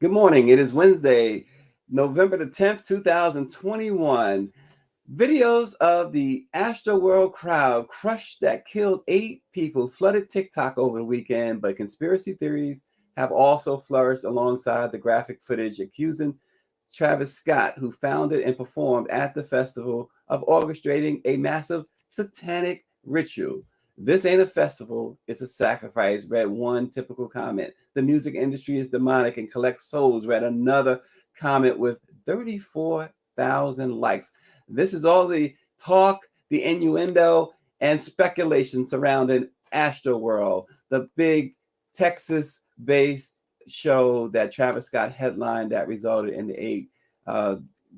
Good morning. It is Wednesday, November the 10th, 2021. Videos of the AstroWorld crowd crush that killed 8 people flooded TikTok over the weekend, but conspiracy theories have also flourished alongside the graphic footage accusing Travis Scott, who founded and performed at the festival, of orchestrating a massive satanic ritual. This ain't a festival, it's a sacrifice, read one typical comment. The music industry is demonic and collects souls, read another comment with 34,000 likes. This is all the talk, the innuendo, and speculation surrounding Astroworld, the big Texas-based show that Travis Scott headlined that resulted in the 8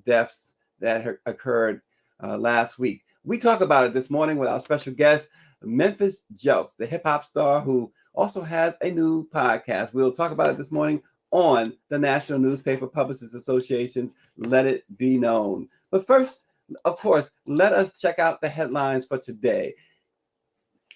deaths that occurred last week. We talk about it this morning with our special guest, Memphis Jelks, the hip-hop star who also has a new podcast. We'll talk about it this morning on the National Newspaper Publishers Association's Let It Be Known. But first, of course, let us check out the headlines for today.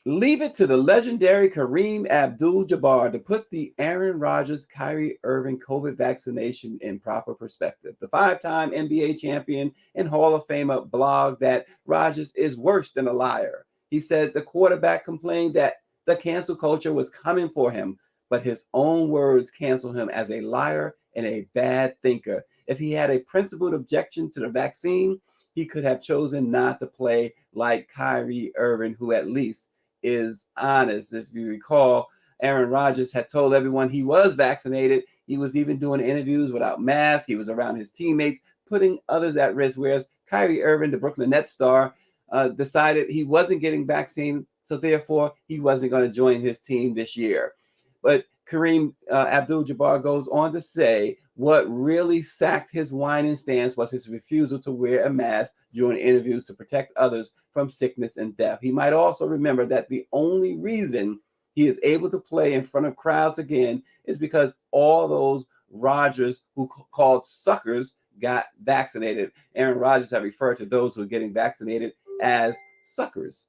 Leave it to the legendary Kareem Abdul-Jabbar to put the Aaron Rodgers-Kyrie Irving COVID vaccination in proper perspective. The 5-time NBA champion and Hall of Famer blogged that Rodgers is worse than a liar. He said the quarterback complained that the cancel culture was coming for him, but his own words cancel him as a liar and a bad thinker. If he had a principled objection to the vaccine, he could have chosen not to play like Kyrie Irving, who at least is honest. If you recall, Aaron Rodgers had told everyone he was vaccinated. He was even doing interviews without masks. He was around his teammates, putting others at risk, whereas Kyrie Irving, the Brooklyn Nets star, decided he wasn't getting vaccine, so therefore he wasn't going to join his team this year. But Kareem Abdul-Jabbar goes on to say what really sacked his whining stance was his refusal to wear a mask during interviews to protect others from sickness and death. He might also remember that the only reason he is able to play in front of crowds again is because all those Rodgers who called suckers got vaccinated. Aaron Rodgers had referred to those who are getting vaccinated as suckers.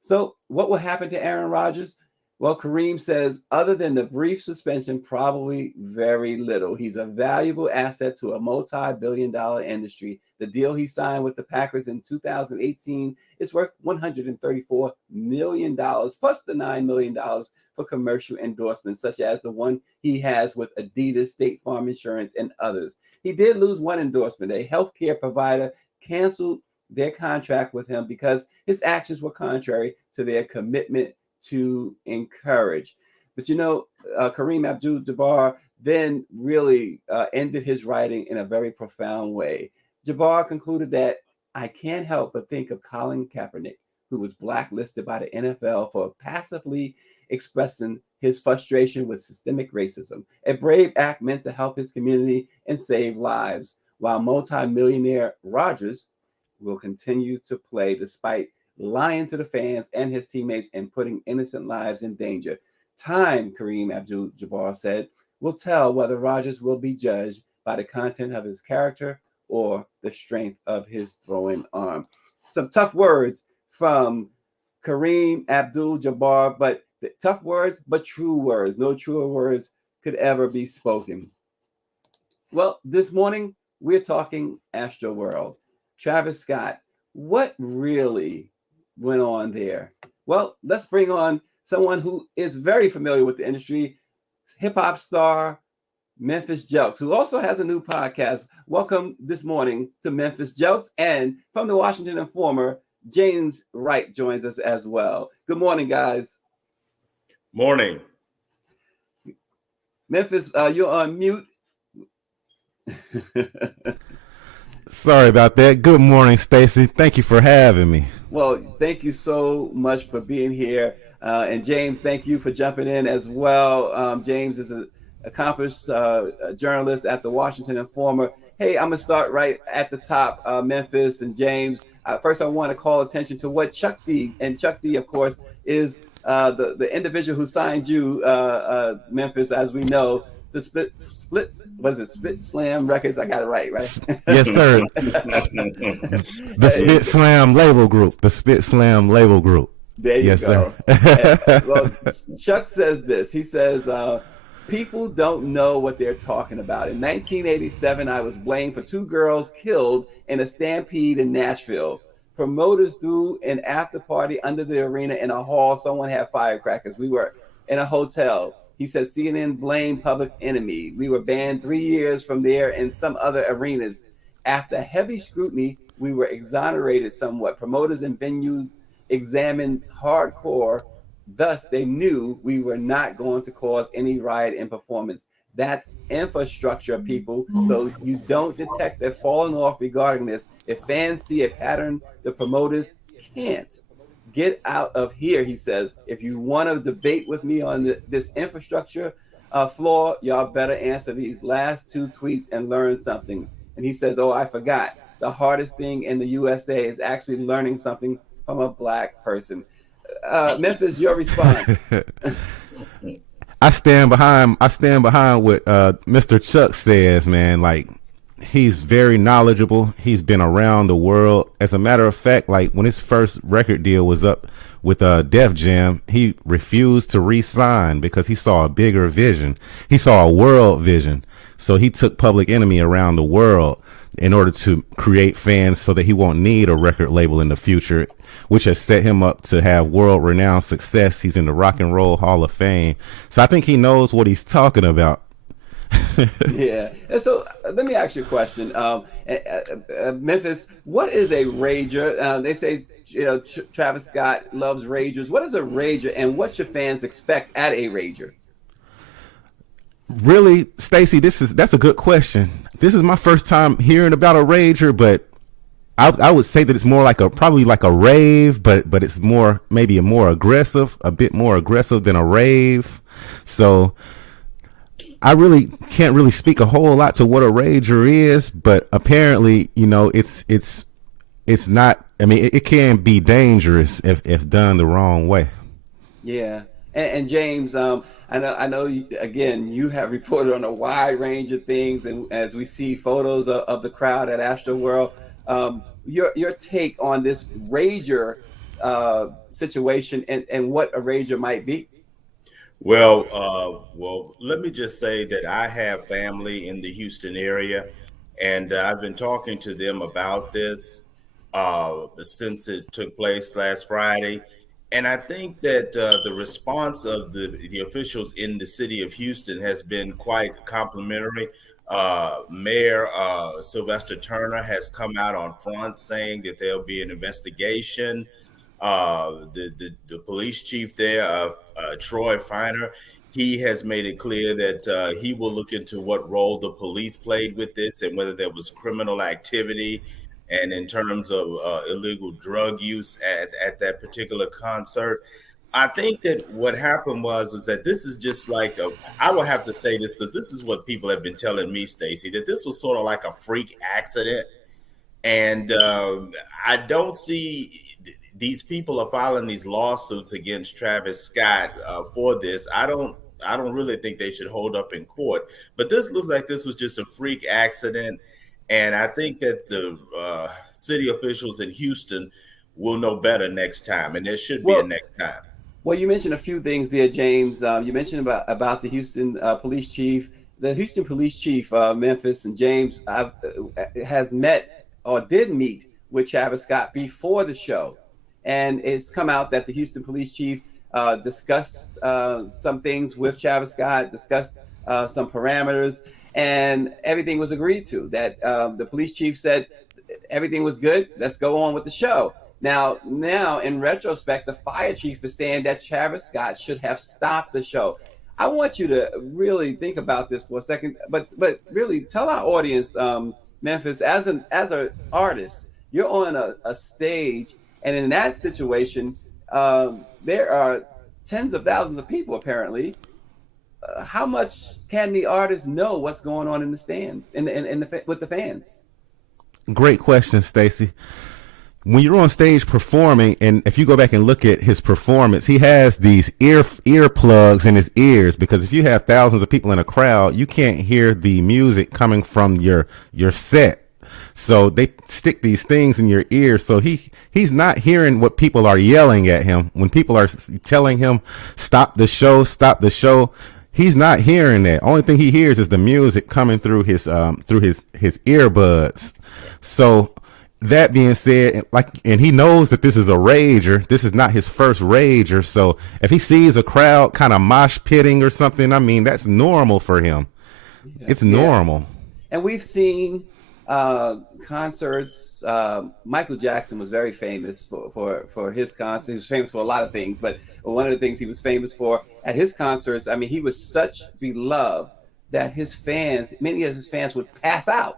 So what will happen to Aaron Rodgers? Well, Kareem says, other than the brief suspension, probably very little. He's a valuable asset to a multi-billion-dollar industry. The deal he signed with the Packers in 2018 is worth $134 million, plus the $9 million for commercial endorsements, such as the one he has with Adidas, State Farm Insurance, and others. He did lose one endorsement. A healthcare provider canceled their contract with him because his actions were contrary to their commitment to encourage. But Kareem Abdul-Jabbar then really ended his writing in a very profound way. Jabbar concluded that I can't help but think of Colin Kaepernick, who was blacklisted by the NFL for passively expressing his frustration with systemic racism, a brave act meant to help his community and save lives, while multi-millionaire Rodgers will continue to play despite lying to the fans and his teammates and putting innocent lives in danger. Time, Kareem Abdul-Jabbar said, will tell whether Rodgers will be judged by the content of his character or the strength of his throwing arm. Some tough words from Kareem Abdul-Jabbar, but tough words, but true words. No truer words could ever be spoken. Well, this morning, we're talking Astroworld. Travis Scott, what really went on there? Well, let's bring on someone who is very familiar with the industry, hip-hop star Memphis Jelks, who also has a new podcast. Welcome this morning to Memphis Jelks, and from the Washington Informer, James Wright joins us as well. Good morning, guys. Morning. Memphis, you're on mute. Sorry about that. Good morning, Stacy. Thank you for having me. Well, thank you so much for being here. And James, thank you for jumping in as well. James is an accomplished journalist at the Washington Informer. Hey, I'm going to start right at the top, Memphis and James. First, I want to call attention to what Chuck D, and Chuck D, of course, is the individual who signed you, Memphis, as we know, the Split Slam Records. I got it right? Yes, sir. The Spit Slam label group. The Spit Slam label group. There you yes, go. Sir. Well, Chuck says this. He says, People don't know what they're talking about. In 1987, I was blamed for 2 girls killed in a stampede in Nashville. Promoters threw an after party under the arena in a hall. Someone had firecrackers. We were in a hotel. He said CNN blamed Public Enemy. We were banned 3 years from there and some other arenas. After heavy scrutiny, we were exonerated somewhat. Promoters and venues examined hardcore. Thus, they knew we were not going to cause any riot in performance. That's infrastructure, people. So you don't detect that falling off regarding this. If fans see a pattern, the promoters can't. Get out of here, he says. If you want to debate with me on this infrastructure flaw, y'all better answer these last 2 tweets and learn something. And he says, oh, I forgot. The hardest thing in the USA is actually learning something from a black person. Memphis, your response. I stand behind what Mr. Chuck says, man. Like, he's very knowledgeable. He's been around the world. As a matter of fact, like when his first record deal was up with Def Jam, he refused to re-sign because he saw a bigger vision. He saw a world vision. So he took Public Enemy around the world in order to create fans so that he won't need a record label in the future, which has set him up to have world-renowned success. He's in the Rock and Roll Hall of Fame. So I think he knows what he's talking about. Yeah. And so let me ask you a question. Memphis, what is a rager? They say, Travis Scott loves ragers. What is a rager, and what should fans expect at a rager? Really, Stacey, that's a good question. This is my first time hearing about a rager, but I would say that it's more like probably like a rave, but it's maybe a bit more aggressive than a rave. So I really can't really speak a whole lot to what a rager is, but apparently, it's not. I mean, it can be dangerous if done the wrong way. Yeah. And James, I know again, you have reported on a wide range of things, and as we see photos of the crowd at AstroWorld, your take on this rager situation and what a rager might be. Well, let me just say that I have family in the Houston area, and I've been talking to them about this since it took place last Friday. And I think that the response of the officials in the city of Houston has been quite complimentary. Mayor Sylvester Turner has come out on front saying that there'll be an investigation. The police chief there, Troy Finer, he has made it clear that he will look into what role the police played with this and whether there was criminal activity. And in terms of illegal drug use at that particular concert, I think that what happened was that this is just like I will have to say this because this is what people have been telling me, Stacey, that this was sort of like a freak accident. And I don't see these people are filing these lawsuits against Travis Scott for this. I don't really think they should hold up in court. But this looks like this was just a freak accident. And I think that the city officials in Houston will know better next time, and there should be a next time. Well, you mentioned a few things there, James. You mentioned about the Houston police chief. The Houston police chief, Memphis, and James has met or did meet with Travis Scott before the show. And it's come out that the Houston police chief discussed some things with Travis Scott, discussed some parameters, and everything was agreed to. That the police chief said everything was good. Let's go on with the show. Now, in retrospect, the fire chief is saying that Travis Scott should have stopped the show. I want you to really think about this for a second, but really tell our audience, Memphis, as an artist, you're on a stage, and in that situation, there are tens of thousands of people apparently. How much can the artist know what's going on in the stands, with the fans? Great question, Stacey. When you're on stage performing, and if you go back and look at his performance, he has these ear plugs in his ears, because if you have thousands of people in a crowd, you can't hear the music coming from your set. So they stick these things in your ears. So he's not hearing what people are yelling at him. When people are telling him, stop the show, He's not hearing that. Only thing he hears is the music coming through his earbuds. So that being said, and he knows that this is a rager. This is not his first rager. So if he sees a crowd kind of mosh pitting or something, I mean, that's normal for him. Yeah. It's normal. And we've seen concerts. Michael Jackson was very famous for his concerts. He was famous for a lot of things, but one of the things he was famous for at his concerts, I mean, he was such beloved that many of his fans would pass out.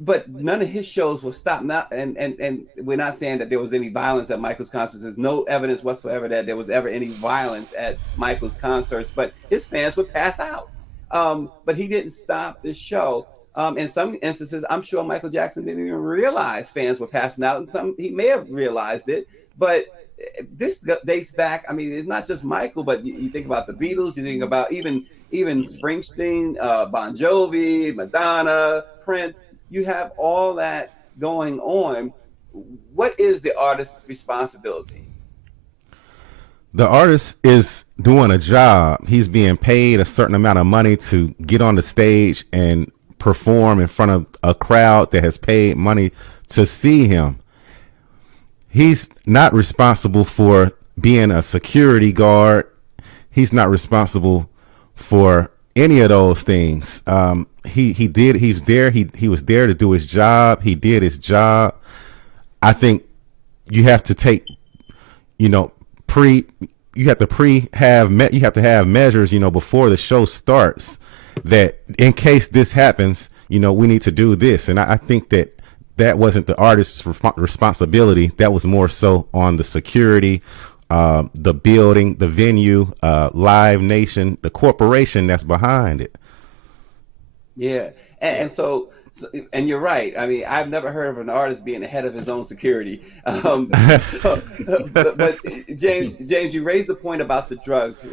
But none of his shows were stopped. Now, and we're not saying that there was any violence at Michael's concerts. There's no evidence whatsoever that there was ever any violence at Michael's concerts, but his fans would pass out. But he didn't stop the show. In some instances, I'm sure Michael Jackson didn't even realize fans were passing out, and he may have realized it. But this dates back. I mean, it's not just Michael, but you think about the Beatles. You think about even Springsteen, Bon Jovi, Madonna, Prince. You have all that going on. What is the artist's responsibility? The artist is doing a job. He's being paid a certain amount of money to get on the stage and perform in front of a crowd that has paid money to see him. He's not responsible for being a security guard. He's not responsible for any of those things. He was there to do his job. He did his job. I think you have to take, you have to have measures, before the show starts, that in case this happens, we need to do this. And I think that wasn't the artist's responsibility. That was more so on the security, the building, the venue, Live Nation, the corporation that's behind it. Yeah. And so, and you're right. I mean, I've never heard of an artist being ahead of his own security. But James, you raised the point about the drugs.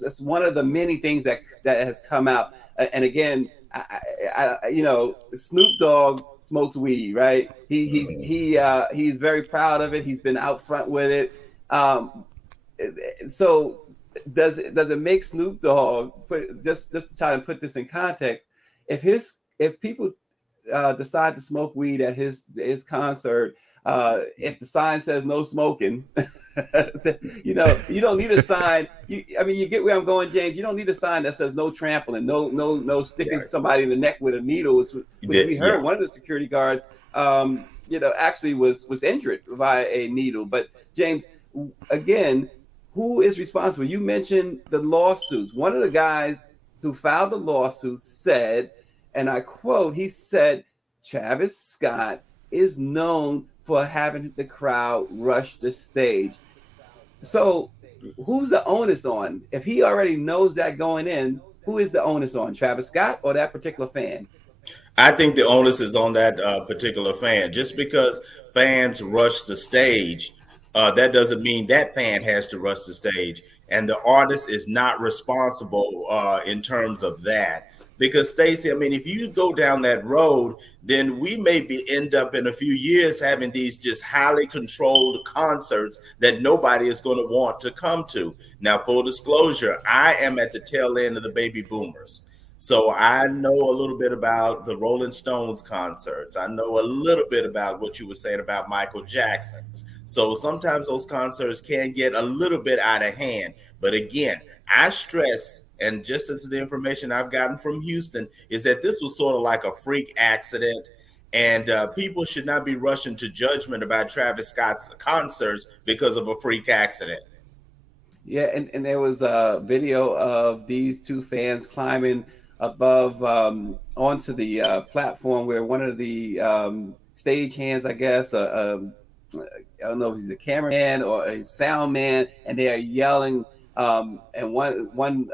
That's one of the many things that has come out. And again, Snoop Dogg smokes weed, right? He's very proud of it. He's been out front with it. So does it make Snoop Dogg, just to try to put this in context, if people decide to smoke weed at his concert, if the sign says no smoking, you don't need a sign. You get where I'm going, James. You don't need a sign that says no trampling, no sticking somebody in the neck with a needle. Which we heard one of the security guards, actually was injured by a needle. But James, again, who is responsible? You mentioned the lawsuits. One of the guys who filed the lawsuit said, and I quote, he said, Travis Scott is known for having the crowd rush the stage. So who's the onus on? If he already knows that going in, who is the onus on? Travis Scott or that particular fan? I think the onus is on that particular fan. Just because fans rush the stage, that doesn't mean that fan has to rush the stage. And the artist is not responsible in terms of that. Because Stacey, if you go down that road, then we may end up in a few years having these just highly controlled concerts that nobody is going to want to come to. Now, full disclosure, I am at the tail end of the baby boomers. So I know a little bit about the Rolling Stones concerts. I know a little bit about what you were saying about Michael Jackson. So sometimes those concerts can get a little bit out of hand. But again, I stress, and just as the information I've gotten from Houston, is that this was sort of like a freak accident, and people should not be rushing to judgment about Travis Scott's concerts because of a freak accident. Yeah, and there was a video of these two fans climbing above onto the platform where one of the stage hands, I guess, I don't know if he's a cameraman or a sound man, and they are yelling. And one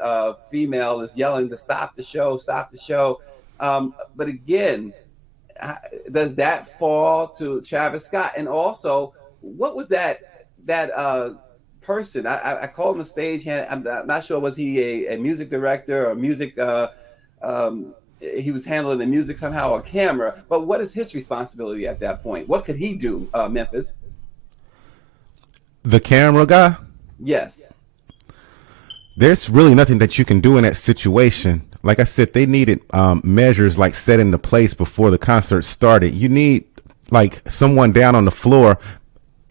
female is yelling to stop the show. But again, does that fall to Travis Scott? And also, what was that person? I called him a stagehand. I'm not sure, was he a music director or music? He was handling the music somehow, or camera. But what is his responsibility at that point? What could he do, Memphis? The camera guy? Yes. there's really nothing that you can do in that situation. Like I said, they needed measures like set into place before the concert started. You need like someone down on the floor,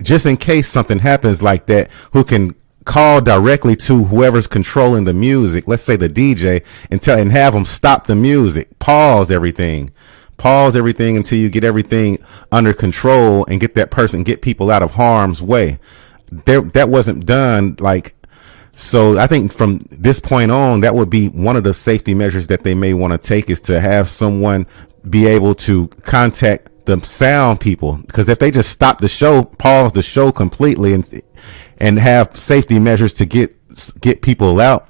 just in case something happens like that, who can call directly to whoever's controlling the music, let's say the DJ, and have them stop the music, pause everything until you get everything under control and get people out of harm's way. That wasn't done. So I think from this point on, that would be one of the safety measures that they may want to take, is to have someone be able to contact the sound people, because if they just stop the show, pause the show completely, and have safety measures to get people out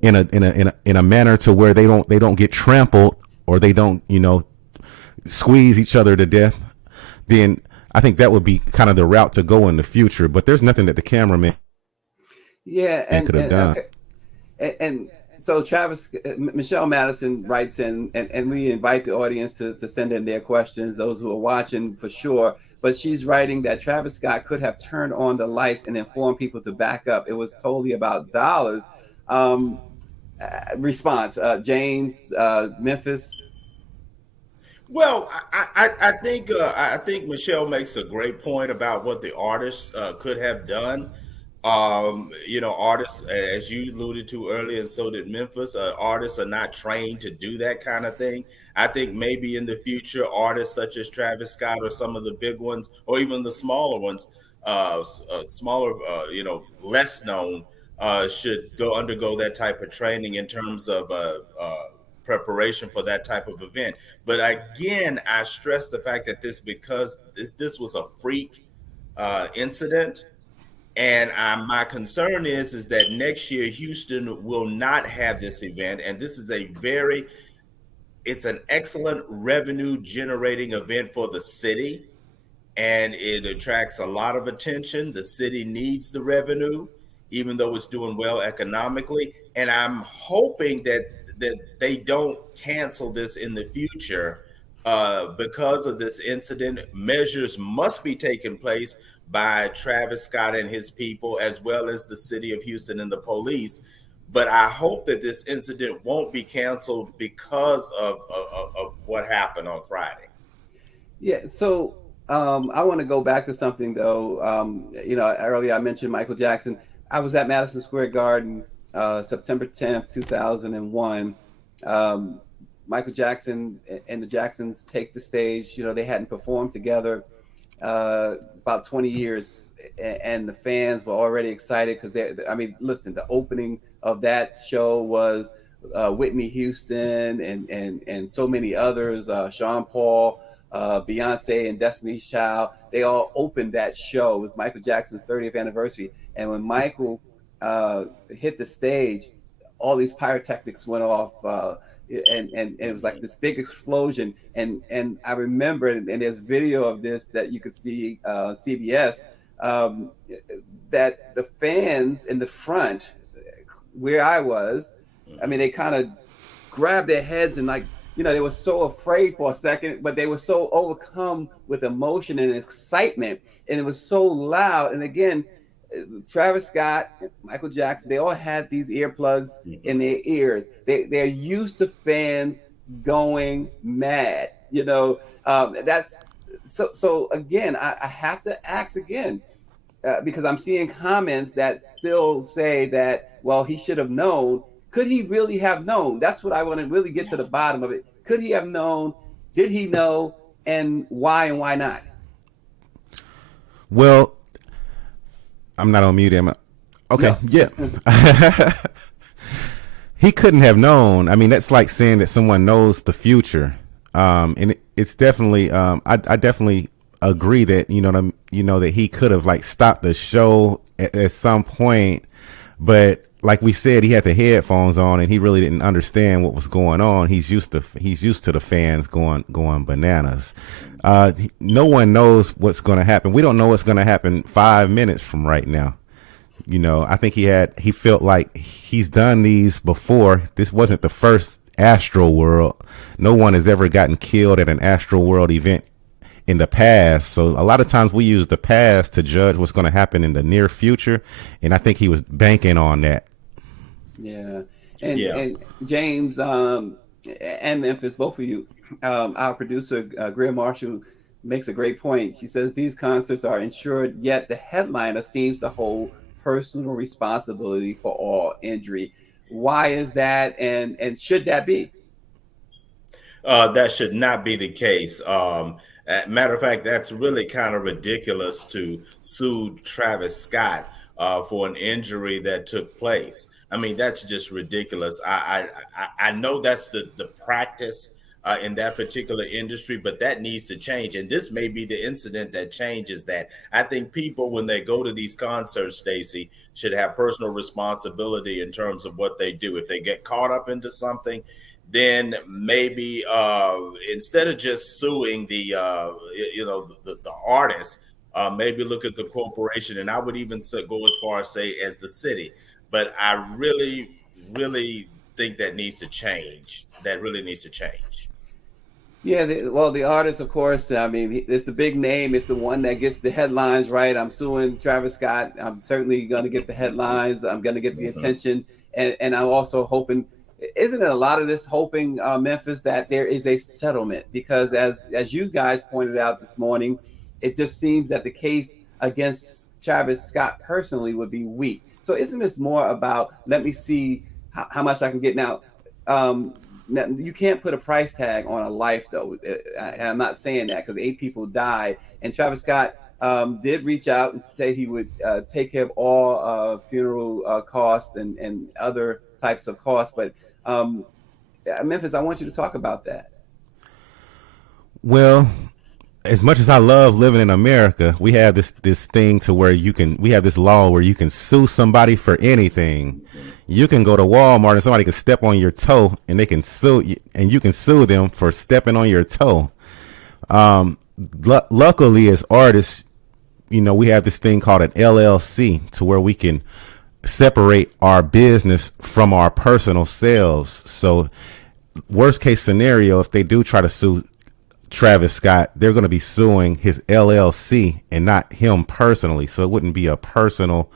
in a manner to where they don't get trampled, or they don't squeeze each other to death, then I think that would be kind of the route to go in the future. But there's nothing that the cameraman could have done. And so Michelle Madison writes in, and we invite the audience to send in their questions, those who are watching for sure. But she's writing that Travis Scott could have turned on the lights and informed people to back up. It was totally about dollars. Response, James, Memphis. Well, I think Michelle makes a great point about what the artists could have done. Artists, as you alluded to earlier, and so did Memphis, artists are not trained to do that kind of thing. I think maybe in the future, artists such as Travis Scott, or some of the big ones, or even the smaller ones, less known, should undergo that type of training in terms of preparation for that type of event. But again, I stress the fact that because this was a freak incident. And my concern is that next year Houston will not have this event, and this is it's an excellent revenue generating event for the city, and it attracts a lot of attention. The city needs the revenue, even though it's doing well economically. And I'm hoping that they don't cancel this in the future because of this incident. Measures must be taken place by Travis Scott and his people, as well as the city of Houston and the police. But I hope that this incident won't be canceled because of what happened on Friday. Yeah. So I want to go back to something though. Earlier I mentioned Michael Jackson. I was at Madison Square Garden, September 10th, 2001. Michael Jackson and the Jacksons take the stage. They hadn't performed together about 20 years, and the fans were already excited because listen, the opening of that show was Whitney Houston and so many others, Sean Paul, Beyonce and Destiny's Child. They all opened that show. It was Michael Jackson's 30th anniversary, and when Michael hit the stage, all these pyrotechnics went off. And it was like this big explosion, and I remember, and there's video of this that you could see CBS, that the fans in the front where I was, they kind of grabbed their heads and they were so afraid for a second, but they were so overcome with emotion and excitement, and it was so loud. And again, Travis Scott, Michael Jackson, they all had these earplugs in their ears. They're used to fans going mad. That's so again, I have to ask again, because I'm seeing comments that still say that, well, he should have known. Could he really have known? That's what I want to really get to the bottom of it. Could he have known? Did he know? And why not? Well, I'm not on mute, am I? Okay, no. Yeah. He couldn't have known. That's like saying that someone knows the future. And it's definitely, I definitely agree that, that he could have stopped the show at some point. But like we said, he had the headphones on and he really didn't understand what was going on. He's used to the fans going bananas. No one knows what's going to happen. We don't know what's going to happen 5 minutes from right now. I think he felt like he's done these before. This wasn't the first AstroWorld. No one has ever gotten killed at an AstroWorld event in the past. So a lot of times we use the past to judge what's going to happen in the near future. And I think he was banking on that. Yeah, Yeah. and James and Memphis, both of you, our producer Greer Marshall makes a great point. She says these concerts are insured, yet the headliner seems to hold personal responsibility for all injury. Why is that, and should that be? That should not be the case. Matter of fact, that's really kind of ridiculous to sue Travis Scott for an injury that took place. I mean, that's just ridiculous. I know that's the practice in that particular industry, but that needs to change. And this may be the incident that changes that. I think people, when they go to these concerts, Stacey, should have personal responsibility in terms of what they do. If they get caught up into something, then maybe instead of just suing the artist, maybe look at the corporation, and I would even go as far as say as the city. But I really think that needs to change. That really needs to change. Yeah, well, the artist, of course. I mean, it's the big name. It's the one that gets the headlines, right? I'm suing Travis Scott. I'm certainly going to get the headlines. I'm going to get the Mhm. attention, and I'm also hoping. Isn't it a lot of this hoping, Memphis, that there is a settlement? Because as you guys pointed out this morning, it just seems that the case against Travis Scott personally would be weak. So isn't this more about let me see how much I can get now? Um, you can't put a price tag on a life, though. I'm not saying that because 8 people died, and Travis Scott did reach out and say he would take care of all funeral costs and other types of costs. But Memphis, I want you to talk about that. Well, as much as I love living in America, we have this thing to where we have this law where you can sue somebody for anything. You can go to Walmart and somebody can step on your toe and they can sue you, and you can sue them for stepping on your toe. Um, Luckily, as artists, we have this thing called an LLC to where we can separate our business from our personal selves. So, worst case scenario, if they do try to sue Travis Scott, they're going to be suing his LLC and not him personally. So it wouldn't be a personal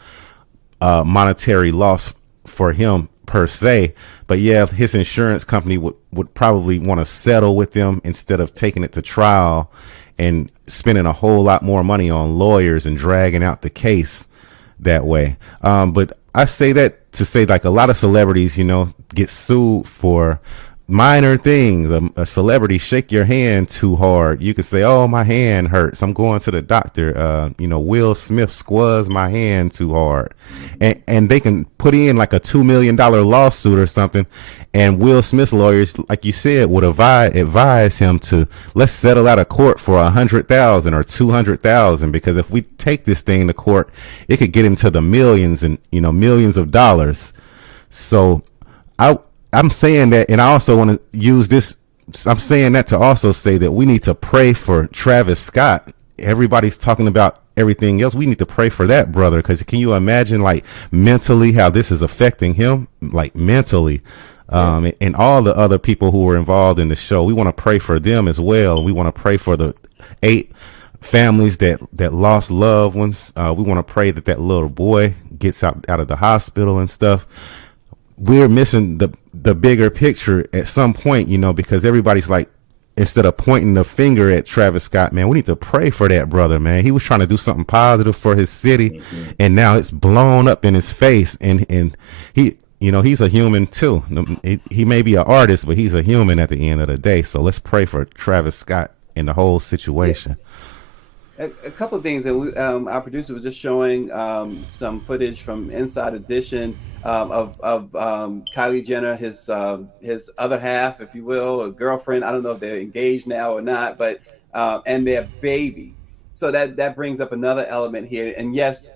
monetary loss for him per se. But yeah, his insurance company would probably want to settle with them instead of taking it to trial and spending a whole lot more money on lawyers and dragging out the case that way. But I say that to say, like, a lot of celebrities, get sued for minor things. A celebrity shake your hand too hard, you could say, "Oh, my hand hurts. I'm going to the doctor." Will Smith squazzed my hand too hard, and they can put in like a $2 million lawsuit or something. And Will Smith's lawyers, like you said, would advise him to let's settle out of court for 100,000 or 200,000, because if we take this thing to court, it could get into the millions and millions of dollars. So I'm saying that, and I also want to use this. I'm saying that to also say that we need to pray for Travis Scott. Everybody's talking about everything else. We need to pray for that brother, because can you imagine, like, mentally how this is affecting him, like mentally, and all the other people who were involved in the show. We want to pray for them as well. We want to pray for the 8 families that lost loved ones. We want to pray that little boy gets out of the hospital and stuff. We're missing the bigger picture at some point, because everybody's like, instead of pointing the finger at Travis Scott, man, we need to pray for that brother, man. He was trying to do something positive for his city, and now it's blown up in his face. And he, he's a human too. He may be an artist, but he's a human at the end of the day. So let's pray for Travis Scott and the whole situation. A couple of things that our producer was just showing some footage from Inside Edition of Kylie Jenner, his other half, if you will, a girlfriend. I don't know if they're engaged now or not, but and their baby. So that brings up another element here. And yes,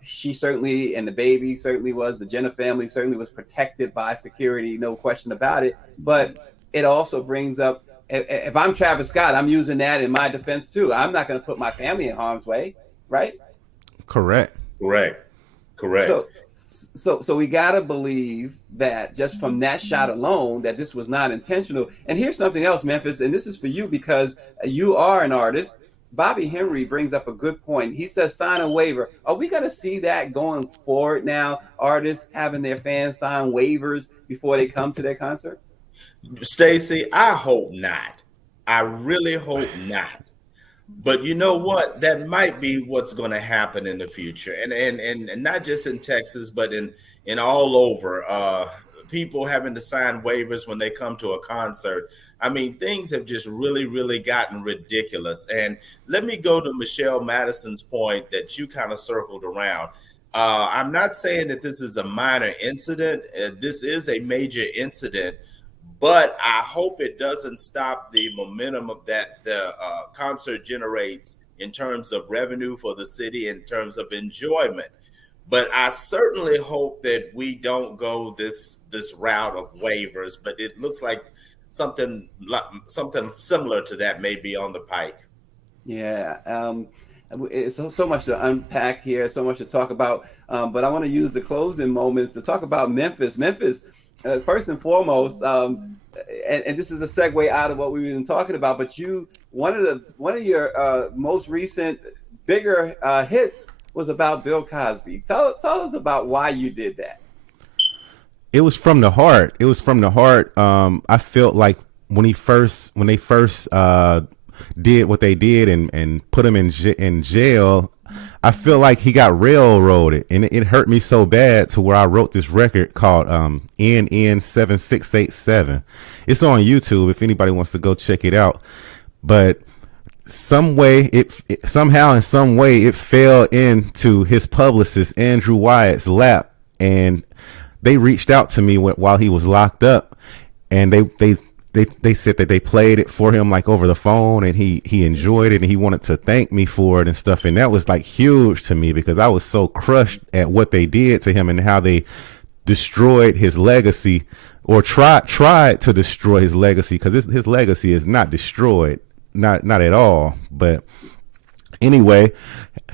she certainly, and the baby certainly was, the Jenner family certainly was protected by security, no question about it. But it also brings up, if I'm Travis Scott, I'm using that in my defense too. I'm not going to put my family in harm's way, right? Correct. Correct. So we got to believe that just from that shot alone, that this was not intentional. And here's something else, Memphis, and this is for you because you are an artist. Bobby Henry brings up a good point. He says sign a waiver. Are we going to see that going forward now? Artists having their fans sign waivers before they come to their concerts? Stacy, I hope not. I really hope not. But you know what? That might be what's going to happen in the future, and not just in Texas, but in all over. People having to sign waivers when they come to a concert. I mean, things have just really gotten ridiculous. And let me go to Michelle Madison's point that you kind of circled around. I'm not saying that this is a minor incident. This is a major incident, but I hope it doesn't stop the momentum of that the concert generates in terms of revenue for the city, in terms of enjoyment. But I certainly hope that we don't go this route of waivers. But it looks like something similar to that may be on the pike. Yeah. It's so much to unpack here, so much to talk about. But I want to use the closing moments to talk about Memphis. Memphis, first and foremost, and this is a segue out of what we've been talking about. But one of your most recent bigger hits was about Bill Cosby. Tell us about why you did that. It was from the heart. It was from the heart. I felt like when they first did what they did and put him in jail, I feel like he got railroaded, and it hurt me so bad to where I wrote this record called NN7687. It's on YouTube if anybody wants to go check it out. But somehow in some way it fell into his publicist Andrew Wyatt's lap, and they reached out to me while he was locked up, and they said that they played it for him like over the phone, and he enjoyed it, and he wanted to thank me for it and stuff. And that was like huge to me because I was so crushed at what they did to him and how they destroyed his legacy, or tried to destroy his legacy, because his legacy is not destroyed, not at all. But anyway,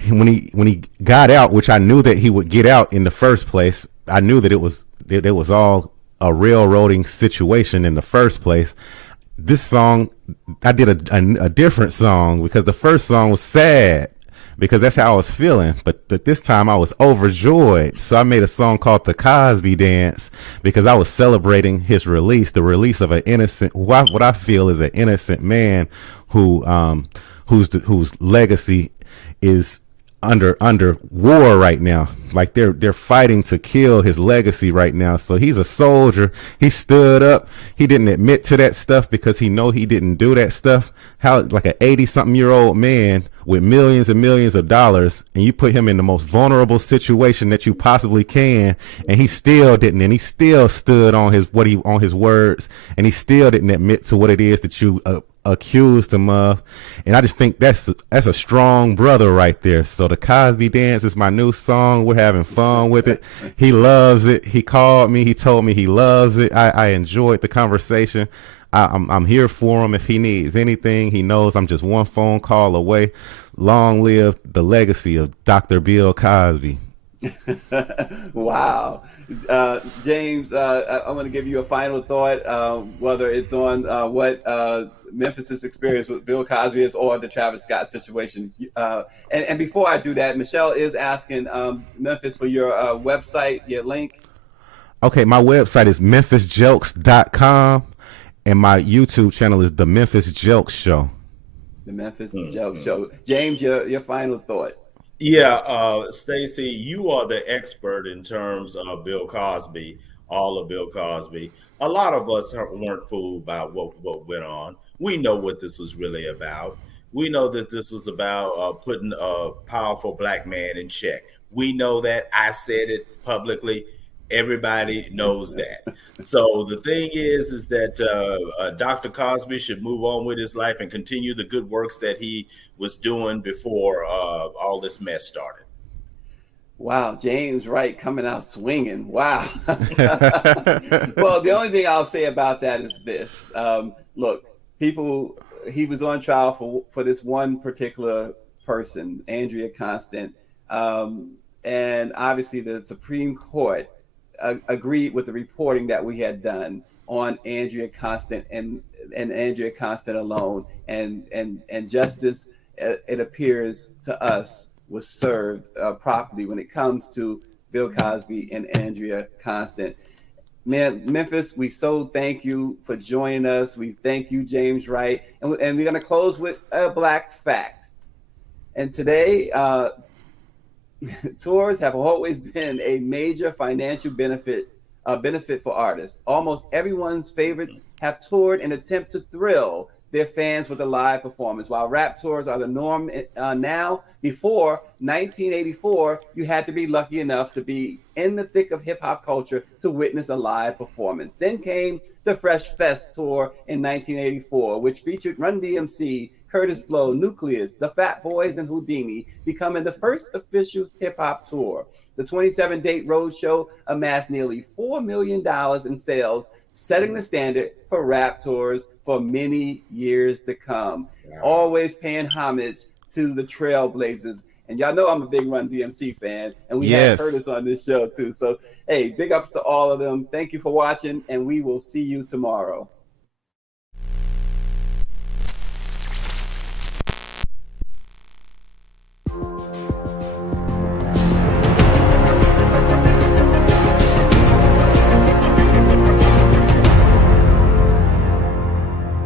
when he got out, which I knew that he would get out in the first place, I knew that it was all a railroading situation in the first place. This song, I did a different song because the first song was sad because that's how I was feeling. But this time I was overjoyed. So I made a song called The Cosby Dance because I was celebrating his release, the release of an innocent, what I feel is an innocent man whose legacy is under war right now. Like they're fighting to kill his legacy right now. So he's a soldier. He stood up. He didn't admit to that stuff because he know he didn't do that stuff. How, like an 80-something-year-old man with millions and millions of dollars, and you put him in the most vulnerable situation that you possibly can, and he still didn't, and he still stood on his words, and he still didn't admit to what it is that you accused him of. And I just think that's a strong brother right there. So The Cosby Dance is my new song. We're having fun with it. He loves it. He called me. He told me he loves it. I enjoyed the conversation. I'm here for him if he needs anything. He knows I'm just one phone call away. Long live the legacy of Dr. Bill Cosby. Wow. James, I want to give you a final thought, whether it's on what Memphis's experience with Bill Cosby is or the Travis Scott situation. And before I do that, Michelle is asking Memphis for your website, your link. Okay, my website is memphisjelks.com, and my YouTube channel is The Memphis Jelks Show. The Memphis Jelks Show. James, your final thought. Yeah, Stacy, you are the expert in terms of Bill Cosby, all of Bill Cosby. A lot of us weren't fooled by what went on. We know what this was really about. We know that this was about putting a powerful black man in check. We know that. I said it publicly. Everybody knows that. So the thing is that Dr. Cosby should move on with his life and continue the good works that he was doing before all this mess started. Wow, James Wright coming out swinging. Wow. Well, the only thing I'll say about that is this. Look, he was on trial for this one particular person, Andrea Constant. And obviously the Supreme Court agreed with the reporting that we had done on Andrea Constant and Andrea Constant alone, and justice it appears to us, was served properly when it comes to Bill Cosby and Andrea Constant. Man, Memphis, we so thank you for joining us. We thank you, James Wright. And we're going to close with a black fact. And today, tours have always been a major financial benefit for artists. Almost everyone's favorites have toured in an attempt to thrill their fans with a live performance. While rap tours are the norm now, before 1984, you had to be lucky enough to be in the thick of hip hop culture to witness a live performance. Then came the Fresh Fest tour in 1984, which featured Run DMC, Curtis Blow, Nucleus, the Fat Boys, and Houdini, becoming the first official hip hop tour. The 27-date road show amassed nearly $4 million in sales, setting the standard for rap tours for many years to come. Wow. Always paying homage to the Trailblazers. And y'all know I'm a big Run DMC fan, and we had Curtis on this show too. So, hey, big ups to all of them. Thank you for watching, and we will see you tomorrow.